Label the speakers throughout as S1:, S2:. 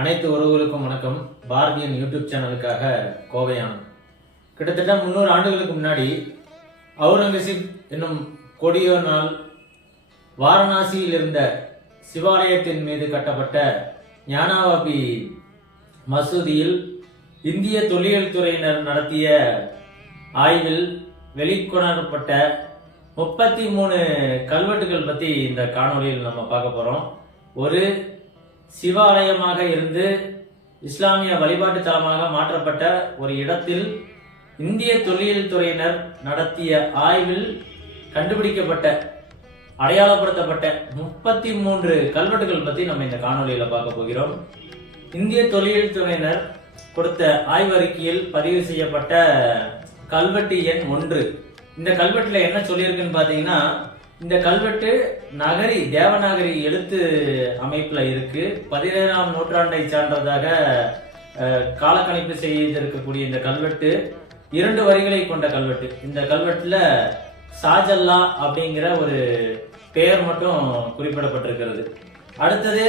S1: அனைத்து உறவுகளுக்கும் வணக்கம். பாரதியின் யூடியூப் சேனலுக்காக கோவையான். கிட்டத்தட்ட முந்நூறு ஆண்டுகளுக்கு முன்னாடி அவுரங்கசீப் என்னும் கொடியோனால் வாரணாசியில் இருந்த சிவாலயத்தின் மீது கட்டப்பட்ட ஞானாவாபி மசூதியில் இந்திய தொல்லியல் துறையினர் நடத்திய ஆய்வில் வெளிக்கொணரப்பட்ட முப்பத்தி மூணு கல்வெட்டுகள் பற்றி இந்த காணொளியில் நம்ம பார்க்க போகிறோம் ஒரு சிவாலயமாக இருந்து இஸ்லாமிய வழிபாட்டு தலமாக மாற்றப்பட்ட ஒரு இடத்தில் இந்திய தொல்லியல் துறையினர் நடத்திய ஆய்வில் கண்டுபிடிக்கப்பட்ட அடையாளப்படுத்தப்பட்ட முப்பத்தி மூன்று கல்வெட்டுகள் பற்றி நம்ம இந்த காணொலியில் பார்க்க போகிறோம். இந்திய தொல்லியல் துறையினர் கொடுத்த ஆய்வறிக்கையில் பதிவு செய்யப்பட்ட கல்வெட்டு எண் ஒன்று. இந்த கல்வெட்டில் என்ன சொல்லியிருக்குன்னு பார்த்தீங்கன்னா இந்த கல்வெட்டு நகரி தேவநாகரி எழுத்து அமைப்புல இருக்கு. பதினேழாம் நூற்றாண்டை சார்ந்ததாக காலக்கணிப்பு செய்திருக்கக்கூடிய இந்த கல்வெட்டு இரண்டு வரிகளை கொண்ட கல்வெட்டு. இந்த கல்வெட்டுல சாஜல்லா அப்படிங்கிற ஒரு பெயர் மட்டும் குறிப்பிடப்பட்டிருக்கிறது. அடுத்தது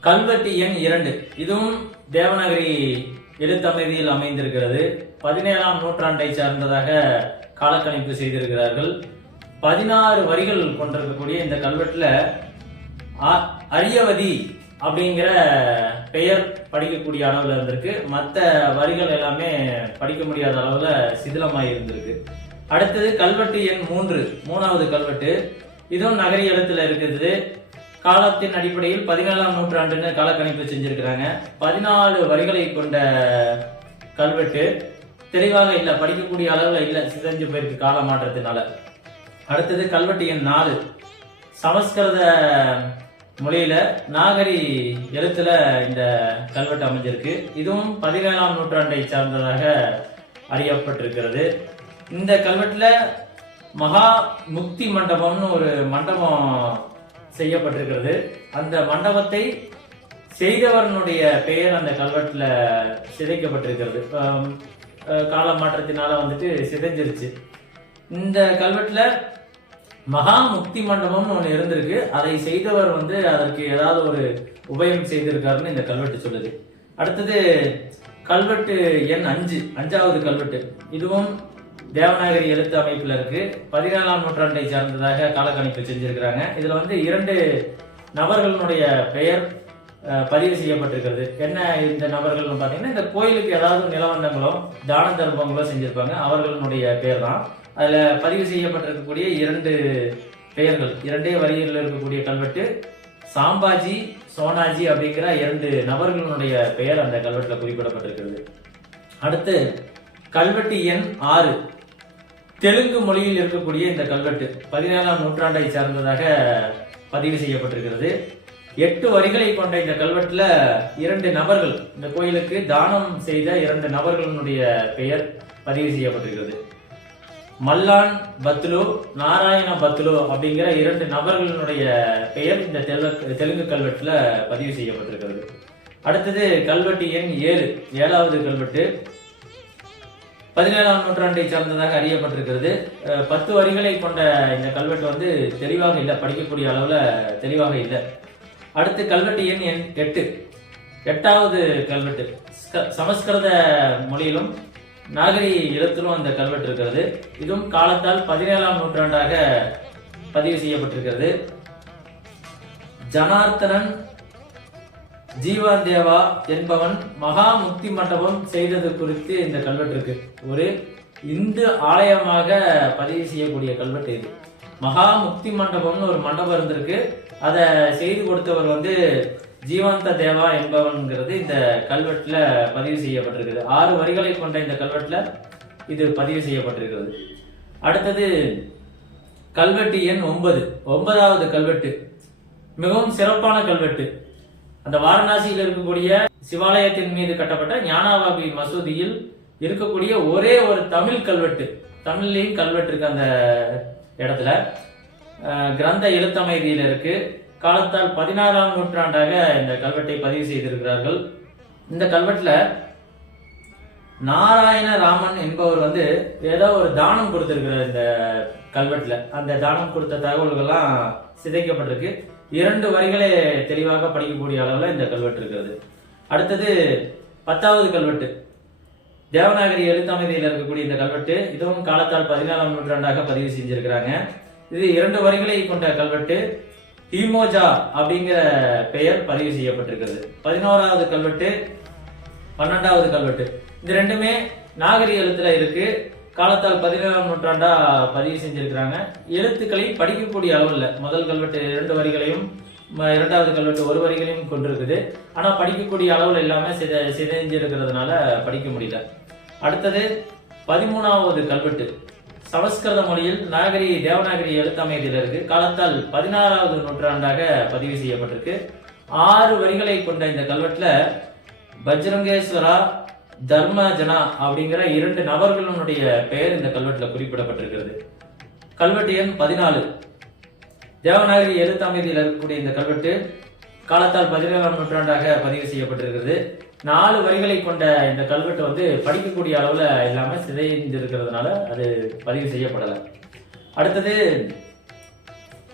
S1: கல்வெட்டு எண் இரண்டு. இதுவும் தேவநகரி எழுத்தமைதியில் அமைந்திருக்கிறது. பதினேழாம் நூற்றாண்டை சார்ந்ததாக காலக்கணிப்பு செய்திருக்கிறார்கள். பதினாறு வரிகள் கொண்டிருக்கக்கூடிய இந்த கல்வெட்டுல அ- அரியவதி அப்படிங்கிற பெயர் படிக்கக்கூடிய அளவுல இருந்திருக்கு. மற்ற வரிகள் எல்லாமே படிக்க முடியாத அளவுல சிதிலமாக இருந்திருக்கு. அடுத்தது கல்வெட்டு எண் மூன்று மூணாவது கல்வெட்டு. இதுவும் நகரி எழுத்துல இருக்குது. காலத்தின் அடிப்படையில் பதினேழாம் நூற்றாண்டுன்னு காலக்கணிப்பு செஞ்சிருக்கிறாங்க. பதினாலு வரிகளை கொண்ட கல்வெட்டு தெளிவாக இல்லை படிக்கக்கூடிய அளவில் இல்லை சிதைஞ்சு போயிருக்கு கால மாற்றத்தினால அடுத்தது கல்வெட்டு எண் நாலு. சமஸ்கிருத மொழியில நாகரி எழுத்துல இந்த கல்வெட்டு அமைஞ்சிருக்கு. இதுவும் பதினேழாம் நூற்றாண்டை சார்ந்ததாக அறியப்பட்டிருக்கிறது. இந்த கல்வெட்டுல மகா முக்தி மண்டபம்னு ஒரு மண்டபம் செய்யப்பட்டிருக்கிறது. அந்த மண்டபத்தை செய்தவனுடைய பெயர் அந்த கல்வெட்டுல சிதைக்கப்பட்டிருக்கிறது. கால மாற்றத்தினால வந்துட்டு சிதைஞ்சிருச்சு. இந்த கல்வெட்டுல மகா முக்தி மண்டபம்னு ஒன்று இருந்திருக்கு. அதை செய்தவர் வந்து அதற்கு ஏதாவது ஒரு உபயம் செய்திருக்காருன்னு இந்த கல்வெட்டு சொல்லுது. அடுத்தது கல்வெட்டு எண் அஞ்சு அஞ்சாவது கல்வெட்டு. இதுவும் தேவநாகரி எழுத்து அமைப்புல இருக்கு. பதினேழாம் நூற்றாண்டை சார்ந்ததாக காலக்கணிப்பு செஞ்சிருக்கிறாங்க. இதுல வந்து இரண்டு நபர்களுடைய பெயர் பதிவு செய்யப்பட்டிருக்கிறது. என்ன இந்த நபர்கள்னு பார்த்தீங்கன்னா இந்த கோயிலுக்கு ஏதாவது நிலவந்தங்களோ தான தர்மங்களோ செஞ்சிருப்பாங்க. அவர்களுடைய பேர் தான் அதில் பதிவு செய்யப்பட்டிருக்கக்கூடிய இரண்டு பெயர்கள் இரண்டே வரிகளில் இருக்கக்கூடிய கல்வெட்டு சாம்பாஜி சோனாஜி அப்படிங்கிற இரண்டு நபர்களுடைய பெயர் அந்த கல்வெட்டில் குறிப்பிடப்பட்டிருக்கிறது. அடுத்து கல்வெட்டு எண் ஆறு தெலுங்கு மொழியில் இருக்கக்கூடிய இந்த கல்வெட்டு பதினேழாம் நூற்றாண்டை சார்ந்ததாக பதிவு செய்யப்பட்டிருக்கிறது. எட்டு வரிகளை கொண்ட இந்த கல்வெட்டுல இரண்டு நபர்கள் இந்த கோயிலுக்கு தானம் செய்த இரண்டு நபர்களுடைய பெயர் பதிவு செய்யப்பட்டிருக்கிறது. மல்லான் பத்லு நாராயண பத்லு அப்படிங்கிற இரண்டு நபர்களினுடைய பெயர் இந்த தெலுங்கு தெலுங்கு கல்வெட்டுல பதிவு செய்யப்பட்டிருக்கிறது. அடுத்தது கல்வெட்டு எண் ஏழு ஏழாவது கல்வெட்டு. பதினேழாம் நூற்றாண்டை சார்ந்ததாக அறியப்பட்டிருக்கிறது. அஹ், பத்து வரிகளை கொண்ட இந்த கல்வெட்டு வந்து தெளிவாக இல்லை படிக்கக்கூடிய அளவுல தெளிவாக இல்லை. அடுத்து கல்வெட்டு எண் எண் எட்டு. எட்டாவது கல்வெட்டு. சமஸ்கிருத மொழியிலும் நாகரி இடத்திலும் அந்த கல்வெட்டு இருக்கிறது. இதுவும் காலத்தால் பதினேழாம் நூற்றாண்டாக பதிவு செய்யப்பட்டிருக்கிறது. ஜனார்த்தனன் ஜீவான் தேவா என்பவன் மகா முக்தி மண்டபம் செய்தது குறித்து இந்த கல்வெட்டு இருக்கு. ஒரு இந்து ஆலயமாக பதிவு செய்யக்கூடிய கல்வெட்டு இது. மகா முக்தி மண்டபம்னு ஒரு மண்டபம் இருந்திருக்கு. அதை செய்து கொடுத்தவர் வந்து ஜீவாந்த தேவா என்பவன்கிறது இந்த கல்வெட்டில் பதிவு செய்யப்பட்டிருக்கிறது ஆறு வரிகளை கொண்ட இந்த கல்வெட்டில் இது பதிவு செய்யப்பட்டிருக்கிறது. அடுத்தது கல்வெட்டு எண் ஒன்பது. ஒன்பதாவது கல்வெட்டு. மிகவும் சிறப்பான கல்வெட்டு. அந்த வாரணாசியில் இருக்கக்கூடிய சிவாலயத்தின் மீது கட்டப்பட்ட ஞானாவாபி மசூதியில் இருக்கக்கூடிய ஒரே ஒரு தமிழ் கல்வெட்டு. தமிழ்லையும் கல்வெட்டு இருக்கு அந்த இடத்துல. கிரந்த எழுத்தமைதியில் இருக்கு. காலத்தால் பதினாறாம் நூற்றாண்டாக இந்த கல்வெட்டை பதிவு செய்திருக்கிறார்கள். இந்த கல்வெட்டில் நாராயண ராமன் என்பவர் வந்து ஏதோ ஒரு தானம் கொடுத்திருக்கிறார் இந்த கல்வெட்டில். அந்த தானம் கொடுத்த தகவல்கள்லாம் சிதைக்கப்பட்டிருக்கு. இரண்டு வரிகளே தெளிவாக படிக்கக்கூடிய அளவில் இந்த கல்வெட்டு இருக்கிறது. அடுத்தது பத்தாவது கல்வெட்டு. தேவநாகரி எழுத்தமைதியில் இருக்கக்கூடிய இந்த கல்வெட்டு இதுவும் காலத்தால் பதினாலாம் நூற்றாண்டாக பதிவு செஞ்சிருக்கிறாங்க. இது இரண்டு வரிகளை கொண்ட கல்வெட்டு. ஹீமோஜா அப்படிங்கிற பெயர் பதிவு செய்யப்பட்டிருக்கிறது. பதினோராவது கல்வெட்டு பன்னெண்டாவது கல்வெட்டு. இது ரெண்டுமே நாகரிக எழுத்துல இருக்கு. காலத்தால் பதினேழாம் நூற்றாண்டா பதிவு செஞ்சிருக்கிறாங்க. எழுத்துக்களை படிக்கக்கூடிய அளவில் முதல் கல்வெட்டு இரண்டு வரிகளையும் இரண்டாவது கல்வெட்டு ஒரு வரிகளையும் கொண்டிருக்குது. ஆனால் படிக்கக்கூடிய அளவில் இல்லாம சித சிதைஞ்சிருக்கிறதுனால படிக்க முடியல. அடுத்தது பதிமூணாவது கல்வெட்டு. சமஸ்கிருத மொழியில் நாகரி தேவநாகரி எழுத்தமைதியில் இருக்கு காலத்தால் பதினாறாவது நூற்றாண்டாக பதிவு செய்யப்பட்டிருக்கு. ஆறு வரிகளை கொண்ட இந்த கல்வெட்டுல பஜ்ரங்கேஸ்வரா தர்மஜனா அப்படிங்கிற இரண்டு நபர்களுடைய பெயர் இந்த கல்வெட்டில் குறிப்பிடப்பட்டிருக்கிறது. கல்வெட்டு எண் பதினாலு. தேவநாகரி எழுத்தமைதியில் இருக்கக்கூடிய இந்த கல்வெட்டு காலத்தால் பதினேழாம் நூற்றாண்டாக பதிவு செய்யப்பட்டிருக்கிறது. நாலு வரிகளை கொண்ட இந்த கல்வெட்டு வந்து படிக்கக்கூடிய அளவுல இல்லாமல் சிதைந்திருக்கிறதுனால அது பதிவு செய்யப்படலை. அடுத்தது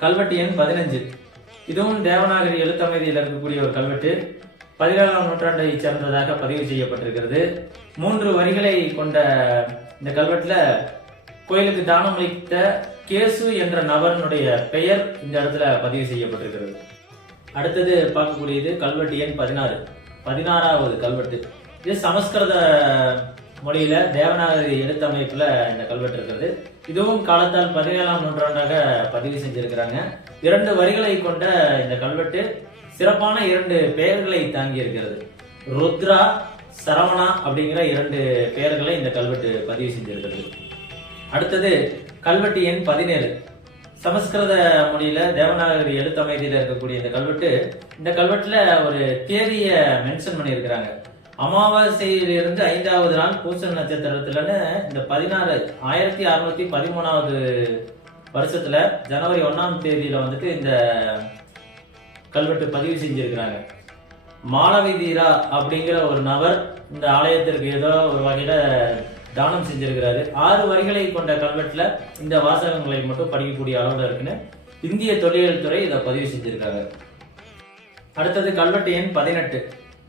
S1: கல்வெட்டு எண் பதினஞ்சு. இதுவும் தேவநாகரி எழுத்தமைதியில் இருக்கக்கூடிய ஒரு கல்வெட்டு. பதினேழாம் நூற்றாண்டை சேர்ந்ததாக பதிவு செய்யப்பட்டிருக்கிறது. மூன்று வரிகளை கொண்ட இந்த கல்வெட்டுல கோயிலுக்கு தானம் அளித்த கேசு என்ற நபரினுடைய பெயர் இந்த இடத்துல பதிவு செய்யப்பட்டிருக்கிறது. அடுத்தது பார்க்கக்கூடியது கல்வெட்டு எண் பதினாறு. பதினாறாவது கல்வெட்டு. இது சமஸ்கிருத மொழியில தேவநாகரி எழுத்தமைப்புல இந்த கல்வெட்டு இருக்கிறது. இதுவும் காலத்தால் பதினேழாம் நூற்றாண்டாக பதிவு செஞ்சிருக்கிறாங்க. இரண்டு வரிகளை கொண்ட இந்த கல்வெட்டு சிறப்பான இரண்டு பெயர்களை தாங்கி இருக்கிறது ருத்ரா சரவணா அப்படிங்கிற இரண்டு பெயர்களை இந்த கல்வெட்டு பதிவு செஞ்சிருக்கிறது. அடுத்தது கல்வெட்டு எண் பதினேழு. சமஸ்கிருத மொழியில தேவநாகரி எழுத்தமைதியில இருக்கக்கூடிய இந்த கல்வெட்டு இந்த கல்வெட்டுல ஒரு தேதிய மென்ஷன் பண்ணியிருக்கிறாங்க. அமாவாசையிலிருந்து ஐந்தாவது நாள் பூச நட்சத்திரத்துலன்னு இந்த பதினாறு ஆயிரத்தி அறுநூத்தி பதிமூணாவது வருஷத்துல ஜனவரி ஒன்னாம் தேதியில வந்துட்டு இந்த கல்வெட்டு பதிவு செஞ்சிருக்கிறாங்க. மாளவிதீரா அப்படிங்கிற ஒரு நபர் இந்த ஆலயத்திற்கு ஏதோ ஒரு வகையில தானம் செஞ்சிருக்கிறாரு. ஆறு வரிகளை கொண்ட கல்வெட்டுல இந்த வாசகங்களை மட்டும் படிக்கக்கூடிய அளவுல இருக்குன்னு இந்திய தொல்லியல் துறை இதை பதிவு செஞ்சிருக்காங்க. அடுத்தது கல்வெட்டு எண் பதினெட்டு.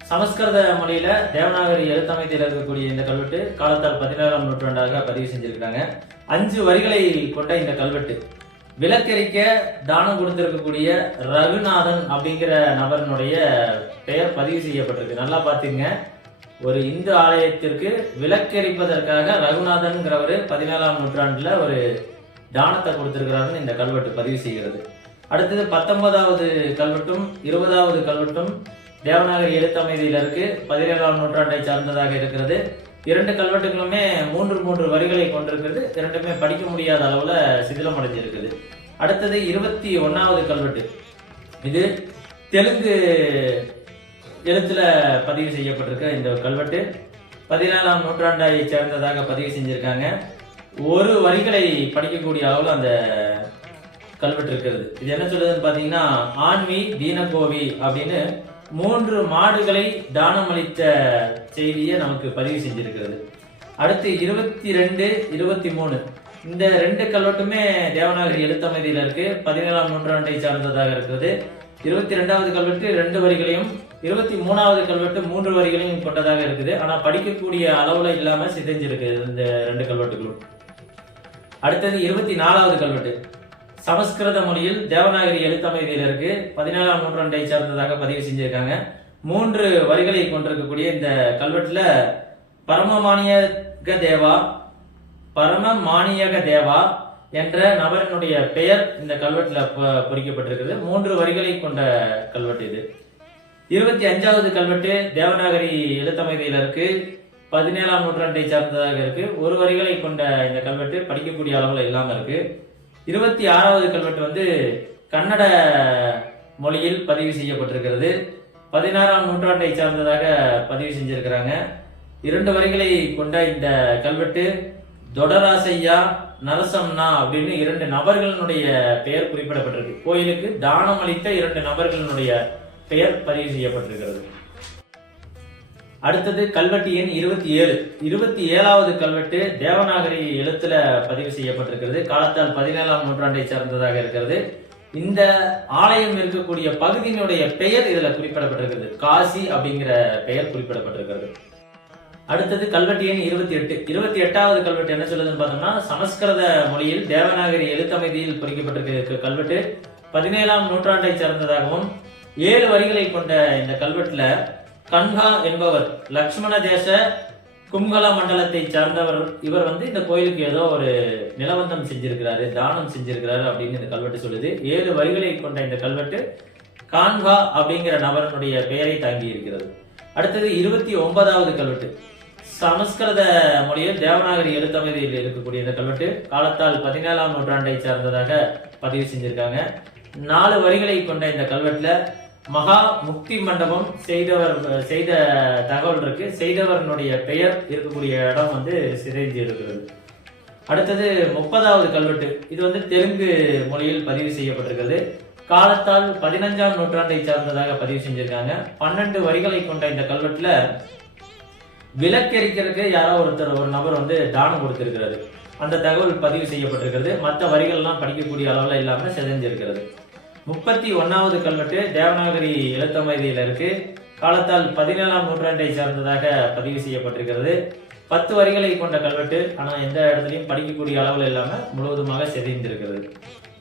S1: சமஸ்கிருத மொழியில தேவநாகரி எழுத்தமைத்தில் இருக்கக்கூடிய இந்த கல்வெட்டு காலத்தால் பதினேழாம் நூற்றாண்டாக பதிவு செஞ்சிருக்கிறாங்க. அஞ்சு வரிகளை கொண்ட இந்த கல்வெட்டு. விளக்கரிக்க தானம் கொடுத்திருக்கக்கூடிய ரகுநாதன் அப்படிங்கிற நபரினுடைய பெயர் பதிவு செய்யப்பட்டிருக்கு. நல்லா பார்த்தீங்க ஒரு இந்து ஆலயத்திற்கு விளக்கெரிப்பதற்காக ரகுநாதன்கிறவர் பதினேழாம் நூற்றாண்டுல ஒரு தானத்தை கொடுத்திருக்கிறாருன்னு இந்த கல்வெட்டு பதிவு செய்கிறது. அடுத்தது பத்தொன்பதாவது கல்வெட்டும் இருபதாவது கல்வெட்டும் தேவநாகரி எழுத்தமைதியில் இருக்கு. பதினேழாம் நூற்றாண்டை சார்ந்ததாக இருக்கிறது. இரண்டு கல்வெட்டுகளுமே மூன்று மூன்று வரிகளை கொண்டிருக்கிறது. இரண்டுமே படிக்க முடியாத அளவில் சிதிலம் அடைஞ்சிருக்குது. அடுத்தது இருபத்தி ஒன்னாவது கல்வெட்டு. இது தெலுங்கு எழுத்துல பதிவு செய்யப்பட்டிருக்க இந்த கல்வெட்டு பதினேழாம் நூற்றாண்டை சேர்ந்ததாக பதிவு செஞ்சிருக்காங்க. ஒரு வரிகளை படிக்கக்கூடிய அளவில் அந்த கல்வெட்டு இருக்கிறது. இது என்ன சொல்லுதுன்னு பாத்தீங்கன்னா ஆன்மி தீனகோவி அப்படின்னு மூன்று மாடுகளை தானம் அளித்த செய்தியை நமக்கு பதிவு செஞ்சிருக்கிறது. அடுத்து இருபத்தி ரெண்டு இருபத்தி மூணு இந்த ரெண்டு கல்வெட்டுமே தேவநாகரி எழுத்தமைதியில் இருக்கு. பதினேழாம் நூற்றாண்டை சார்ந்ததாக இருக்கிறது. இருபத்தி ரெண்டாவது கல்வெட்டு ரெண்டு வரிகளையும் இருபத்தி மூணாவது கல்வெட்டு மூன்று வரிகளையும் கொண்டதாக இருக்குது. ஆனால் படிக்கக்கூடிய அளவுல இல்லாம சிதைஞ்சிருக்கு இந்த ரெண்டு கல்வெட்டுகளும். அடுத்தது இருபத்தி நாலாவது கல்வெட்டு. சமஸ்கிருத மொழியில் தேவநாகரி எழுத்தமைதியில் இருக்கு பதினேழாம் நூற்றாண்டை சார்ந்ததாக பதிவு செஞ்சிருக்காங்க. மூன்று வரிகளை கொண்டிருக்கக்கூடிய இந்த கல்வெட்டுல பரமமானியக தேவா பரம மானியக தேவா என்ற நபரினுடைய பெயர் இந்த கல்வெட்டுல பொ- பொறிக்கப்பட்டிருக்கிறது. மூன்று வரிகளை கொண்ட கல்வெட்டு இது. இருபத்தி அஞ்சாவது கல்வெட்டு தேவநாகரி எழுத்தமைதியில இருக்கு. பதினேழாம் நூற்றாண்டை சார்ந்ததாக இருக்கு. ஒரு வரிகளை கொண்ட இந்த கல்வெட்டு படிக்கக்கூடிய அளவில் இல்லாமல் இருக்கு. இருபத்தி ஆறாவது கல்வெட்டு வந்து கன்னட மொழியில் பதிவு செய்யப்பட்டிருக்கிறது. பதினாறாம் நூற்றாண்டை சார்ந்ததாக பதிவு செஞ்சிருக்கிறாங்க. இரண்டு வரிகளை கொண்ட இந்த கல்வெட்டு தொடராசையா நரசம்னா அப்படின்னு இரண்டு நபர்களினுடைய பெயர் குறிப்பிடப்பட்டிருக்கு. கோயிலுக்கு தானம் அளித்த இரண்டு நபர்களினுடைய பெயர் பதிவு செய்யப்பட்டிருக்கிறது. அடுத்தது கல்வெட்டு எண் இருபத்தி ஏழு. இருபத்தி ஏழாவது கல்வெட்டு தேவநாகரி எழுத்துல பதிவு செய்யப்பட்டிருக்கிறது. காலத்தால் பதினேழாம் நூற்றாண்டை சார்ந்ததாக இருக்கிறது. இந்த ஆலயம் இருக்கக்கூடிய பகுதியினுடைய பெயர் இதுல குறிப்பிடப்பட்டிருக்கிறது. காசி அப்படிங்கிற பெயர் குறிப்பிடப்பட்டிருக்கிறது. அடுத்தது கல்வெட்டு எண் இருபத்தி எட்டு. இருபத்தி எட்டாவது கல்வெட்டு என்ன சொல்லுதுன்னு பார்த்தோம்னா சமஸ்கிருத மொழியில் தேவநாகரி எழுத்தமைதியில் பொறிக்கப்பட்டிருக்க கல்வெட்டு. பதினேழாம் நூற்றாண்டை சேர்ந்ததாகவும் ஏழு வரிகளை கொண்ட இந்த கல்வெட்டுல கன்ஹா என்பவர் லக்ஷ்மண தேச கும்பலா மண்டலத்தை சார்ந்தவர் இவர் வந்து இந்த கோயிலுக்கு ஏதோ ஒரு நிலவந்தம் செஞ்சிருக்கிறாரு தானம் செஞ்சிருக்கிறாரு அப்படின்னு இந்த கல்வெட்டு சொல்லுது. ஏழு வரிகளை கொண்ட இந்த கல்வெட்டு கான்ஹா அப்படிங்கிற நபரனுடைய பெயரை தாங்கி இருக்கிறது அடுத்தது இருபத்தி ஒன்பதாவது கல்வெட்டு. சமஸ்கிருத மொழியில் தேவநாகரி எழுத்தமைதியில் இருக்கக்கூடிய இந்த கல்வெட்டு காலத்தால் பதினேழாம் நூற்றாண்டை சார்ந்ததாக பதிவு செஞ்சிருக்காங்க. நாலு வரிகளை கொண்ட இந்த கல்வெட்டுல மகா முக்தி மண்டபம் செய்தவர் செய்த தகவல் இருக்கு. செய்தவரனுடைய பெயர் இருக்கக்கூடிய இடம் வந்து சிதைஞ்சு இருக்கிறது அடுத்தது முப்பதாவது கல்வெட்டு. இது வந்து தெலுங்கு மொழியில் பதிவு செய்யப்பட்டிருக்கிறது. காலத்தால் பதினஞ்சாம் நூற்றாண்டை சார்ந்ததாக பதிவு செஞ்சிருக்காங்க. பன்னெண்டு வரிகளை கொண்ட இந்த கல்வெட்டுல விலக்கரிக்கிறதுக்கு யாரோ ஒருத்தர் ஒரு நபர் வந்து தானம் கொடுத்திருக்கிறது. அந்த தகவல் பதிவு செய்யப்பட்டிருக்கிறது. மற்ற வரிகள்லாம் படிக்கக்கூடிய அளவில் இல்லாமல் செதைஞ்சிருக்கிறது. முப்பத்தி ஒன்னாவது கல்வெட்டு தேவநாகரி எழுத்தமைதியில் இருக்கு. காலத்தால் பதினேழாம் நூற்றாண்டை சார்ந்ததாக பதிவு செய்யப்பட்டிருக்கிறது. பத்து வரிகளை கொண்ட கல்வெட்டு ஆனால் எந்த இடத்துலையும் படிக்கக்கூடிய அளவில் இல்லாமல் முழுவதுமாக செதைந்திருக்கிறது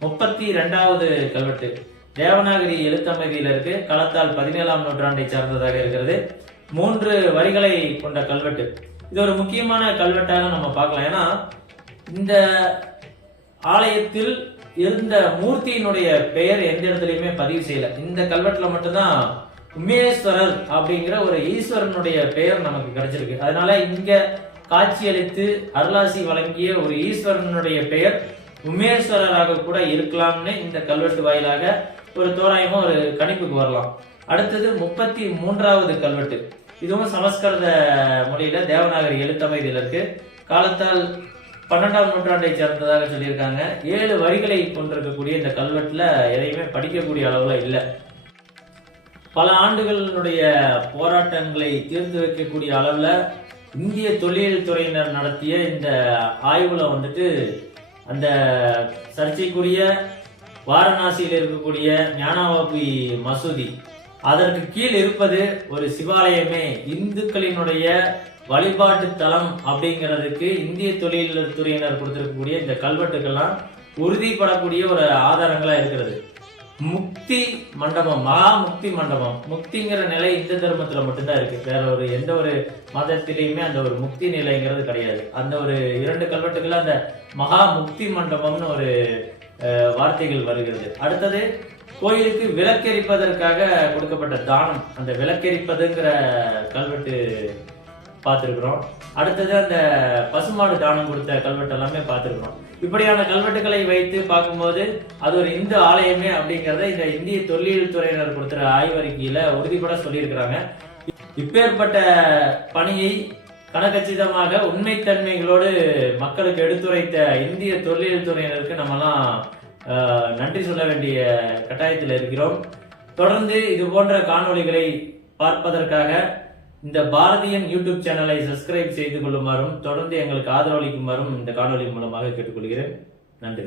S1: முப்பத்தி ரெண்டாவது கல்வெட்டு தேவநாகரி எழுத்தமைதியில் இருக்கு. காலத்தால் பதினேழாம் நூற்றாண்டை சார்ந்ததாக இருக்கிறது. மூன்று வரிகளை கொண்ட கல்வெட்டு. இது ஒரு முக்கியமான கல்வெட்டாக நம்ம பார்க்கலாம். ஏன்னா இந்த ஆலயத்தில் இருந்த மூர்த்தியினுடைய பெயர் எந்த இடத்துலயுமே பதிவு செய்யல. இந்த கல்வெட்டுல மட்டும்தான் உமேஸ்வரர் அப்படிங்கிற ஒரு ஈஸ்வரனுடைய பெயர் நமக்கு கிடைச்சிருக்கு. அதனால இங்க காட்சியளித்து அருளாசி வழங்கிய ஒரு ஈஸ்வரனுடைய பெயர் உமேஸ்வரராக கூட இருக்கலாம்னு இந்த கல்வெட்டு வாயிலாக ஒரு தோராயமா ஒரு கணிப்புக்கு வரலாம். அடுத்தது முப்பத்தி மூன்றாவது கல்வெட்டு. இதுவும் சமஸ்கிருத மொழியில தேவநாகரி எழுத்தமை இதில் இருக்கு. காலத்தால் பன்னெண்டாம் நூற்றாண்டை சேர்ந்ததாக சொல்லியிருக்காங்க. ஏழு வரிகளை கொண்டிருக்கக்கூடிய இந்த கல்வெட்டுல எதையுமே படிக்கக்கூடிய அளவுல இல்லை. பல ஆண்டுகளினுடைய போராட்டங்களை தீர்த்து வைக்கக்கூடிய அளவுல இந்திய தொழில் துறையினர் நடத்திய இந்த ஆய்வுல வந்துட்டு அந்த சர்ச்சைக்குரிய வாரணாசியில் இருக்கக்கூடிய ஞானவாபி மசூதி அதற்கு கீழ் இருப்பது ஒரு சிவாலயமே. இந்துக்களினுடைய வழிபாட்டு தலம் அப்படிங்கிறதுக்கு இந்திய தொழில் துறையினர் கொடுத்திருக்கக்கூடிய இந்த கல்வெட்டுக்கெல்லாம் உறுதிப்படக்கூடிய ஒரு ஆதாரங்களா இருக்கிறது. முக்தி மண்டபம் மகா முக்தி மண்டபம். முக்திங்கிற நிலை இந்து தர்மத்துல மட்டும்தான் இருக்கு. வேற ஒரு எந்த ஒரு மதத்திலையுமே அந்த ஒரு முக்தி நிலைங்கிறது கிடையாது. அந்த ஒரு இரண்டு கல்வெட்டுகள் அந்த மகா முக்தி மண்டபம்னு ஒரு அஹ், வார்த்தைகள் வருகிறது. அடுத்தது கோயிலுக்கு விளக்கெரிப்பதற்காக கொடுக்கப்பட்ட தானம். அந்த விளக்கெரிப்பதுங்கிற கல்வெட்டு பார்த்துருக்குறோம். அடுத்தது அந்த பசுமாடு தானம் கொடுத்த கல்வெட்டு எல்லாமே பார்த்துருக்குறோம். இப்படியான கல்வெட்டுகளை வைத்து பார்க்கும்போது அது ஒரு இந்து ஆலயமே அப்படிங்கிறத இந்த இந்திய தொல்லியல் துறையினர் கொடுத்துற ஆய்வறிக்கையில உறுதிபட சொல்லியிருக்கிறாங்க. இப்பேற்பட்ட பணியை கனகச்சிதமாக உண்மைத்தன்மைகளோடு மக்களுக்கு எடுத்துரைத்த இந்திய தொல்லியல் துறையினருக்கு நம்மலாம் நன்றி சொல்ல வேண்டிய கட்டாயத்தில் இருக்கிறோம். தொடர்ந்து இது போன்ற காணொளிகளை பார்ப்பதற்காக இந்த பாரதியன் யூடியூப் சேனலை சப்ஸ்கிரைப் செய்து கொள்ளுமாறும் தொடர்ந்து எங்களுக்கு ஆதரவளிக்குமாறும் இந்த காணொளி மூலமாக கேட்டுக்கொள்கிறேன். நன்றி.